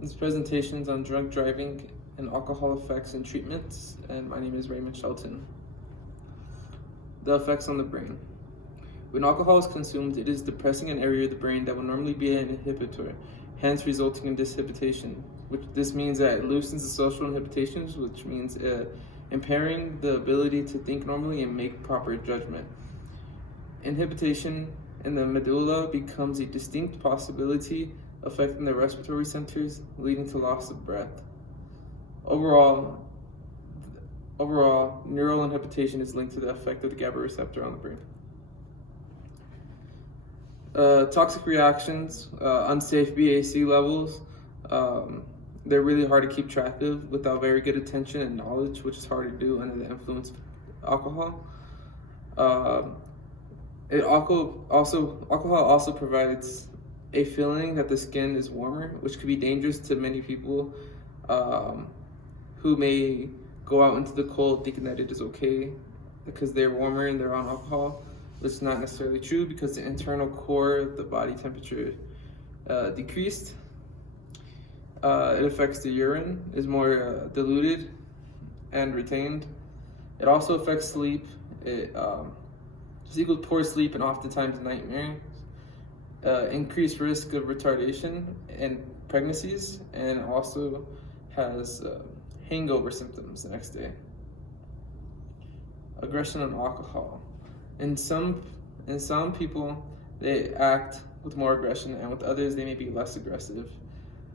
This presentation is on drunk driving and alcohol effects and treatments, and my name is Raymond Shelton. The effects on the brain. When alcohol is consumed, it is depressing an area of the brain that would normally be an inhibitor, hence resulting in dishabitation. This means that it loosens the social inhibitions, which means impairing the ability to think normally and make proper judgment. Inhibition in the medulla becomes a distinct possibility, affecting the respiratory centers, leading to loss of breath. Overall, neural inhibition is linked to the effect of the GABA receptor on the brain. Toxic reactions, unsafe BAC levels, they're really hard to keep track of without very good attention and knowledge, which is hard to do under the influence of alcohol. Alcohol also provides a feeling that the skin is warmer, which could be dangerous to many people who may go out into the cold thinking that it is okay because they're warmer and they're on alcohol, which is not necessarily true because the internal core of the body temperature decreased. It affects the urine, is more diluted and retained. It also affects sleep. It equals poor sleep and oftentimes nightmares. Increased risk of retardation in pregnancies, and also has hangover symptoms the next day. Aggression on alcohol. In some people, they act with more aggression, and with others, they may be less aggressive.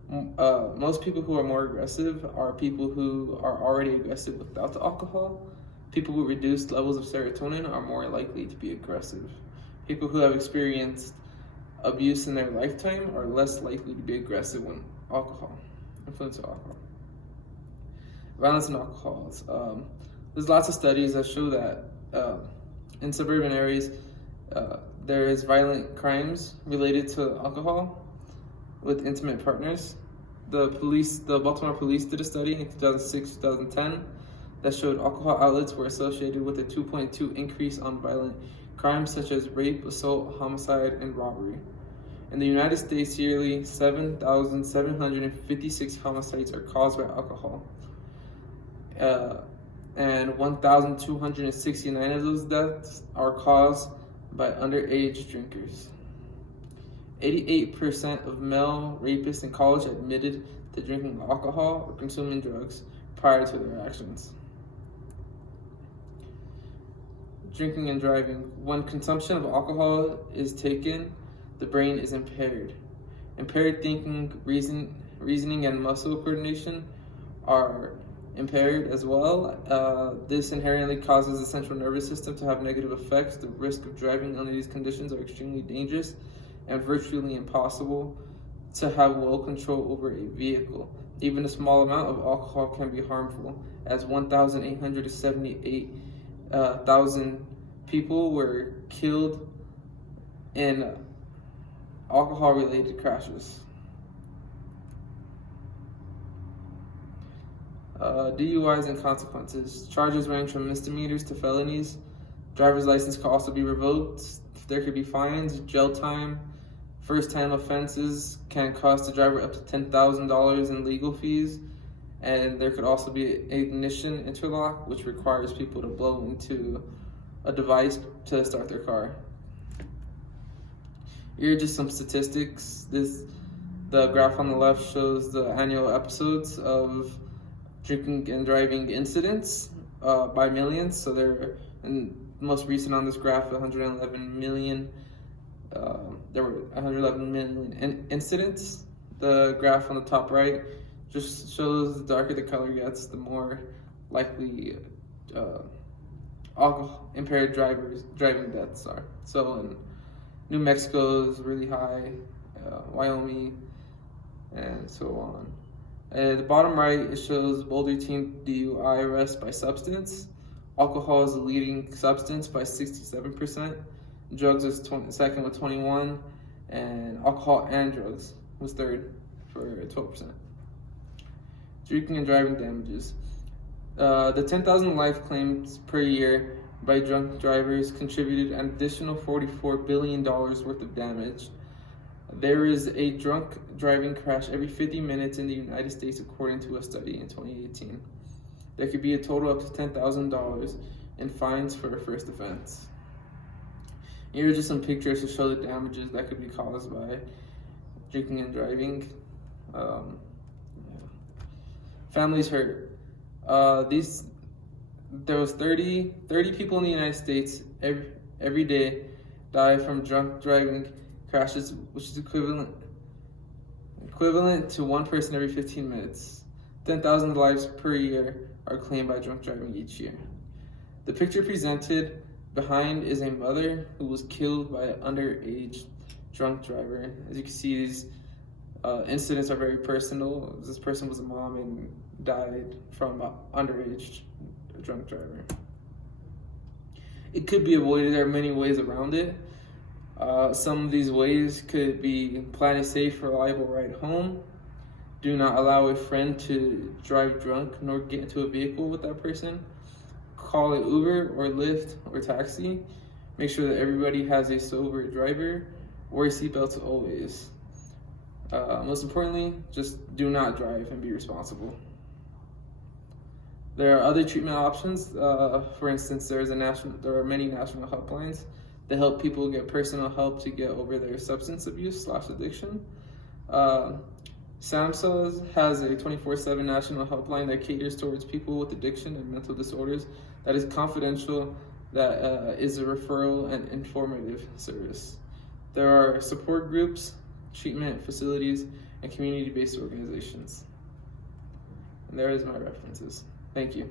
Most people who are more aggressive are people who are already aggressive without the alcohol. People with reduced levels of serotonin are more likely to be aggressive. People who have experienced abuse in their lifetime are less likely to be aggressive when influence of alcohol. Violence and alcohols. There's lots of studies that show that in suburban areas there is violent crimes related to alcohol with intimate partners. The Baltimore police did a study in 2006-2010 that showed alcohol outlets were associated with a 2.2 increase on violent crimes such as rape, assault, homicide, and robbery. In the United States, yearly 7,756 homicides are caused by alcohol, and 1,269 of those deaths are caused by underage drinkers. 88% of male rapists in college admitted to drinking alcohol or consuming drugs prior to their actions. Drinking and driving. When consumption of alcohol is taken, the brain is impaired. Impaired thinking, reasoning, and muscle coordination are impaired as well. This inherently causes the central nervous system to have negative effects. The risk of driving under these conditions are extremely dangerous and virtually impossible to have well control over a vehicle. Even a small amount of alcohol can be harmful, as 1,878,000 people were killed in alcohol-related crashes. DUIs and consequences. Charges range from misdemeanors to felonies. Driver's license can also be revoked. There could be fines, jail time. First-time offenses can cost the driver up to $10,000 in legal fees. And there could also be ignition interlock, which requires people to blow into a device to start their car. Here are just some statistics. The graph on the left shows the annual episodes of drinking and driving incidents by millions. So they're most recent on this graph, 111 million. There were 111 million incidents. The graph on the top right just shows the darker the color gets, the more likely alcohol impaired driving deaths are. So in New Mexico is really high, Wyoming, and so on. At the bottom right, it shows Boulder Team DUI arrests by substance. Alcohol is the leading substance by 67%. Drugs is second with 21%, and alcohol and drugs was third for 12%. Drinking and driving damages. The 10,000 life claims per year by drunk drivers contributed an additional $44 billion worth of damage. There is a drunk driving crash every 50 minutes in the United States, according to a study in 2018. There could be a total up to $10,000 in fines for a first offense. Here are just some pictures to show the damages that could be caused by drinking and driving. Yeah. Families hurt. There was 30 people in the United States every day die from drunk driving crashes, which is equivalent to one person every 15 minutes. 10,000 lives per year are claimed by drunk driving each year. The picture presented behind is a mother who was killed by an underage drunk driver. As you can see, these incidents are very personal. This person was a mom and died from underage drunk driver. It could be avoided. There are many ways around it. Some of these ways could be plan a safe, reliable ride home. Do not allow a friend to drive drunk nor get into a vehicle with that person. Call an Uber or Lyft or taxi. Make sure that everybody has a sober driver. Wear seatbelts always. Most importantly, just do not drive and be responsible. There are other treatment options. For instance, there are many national helplines that help people get personal help to get over their substance abuse / addiction. SAMHSA has a 24/7 national helpline that caters towards people with addiction and mental disorders that is confidential, that is a referral and informative service. There are support groups, treatment facilities, and community-based organizations. And there is my references. Thank you.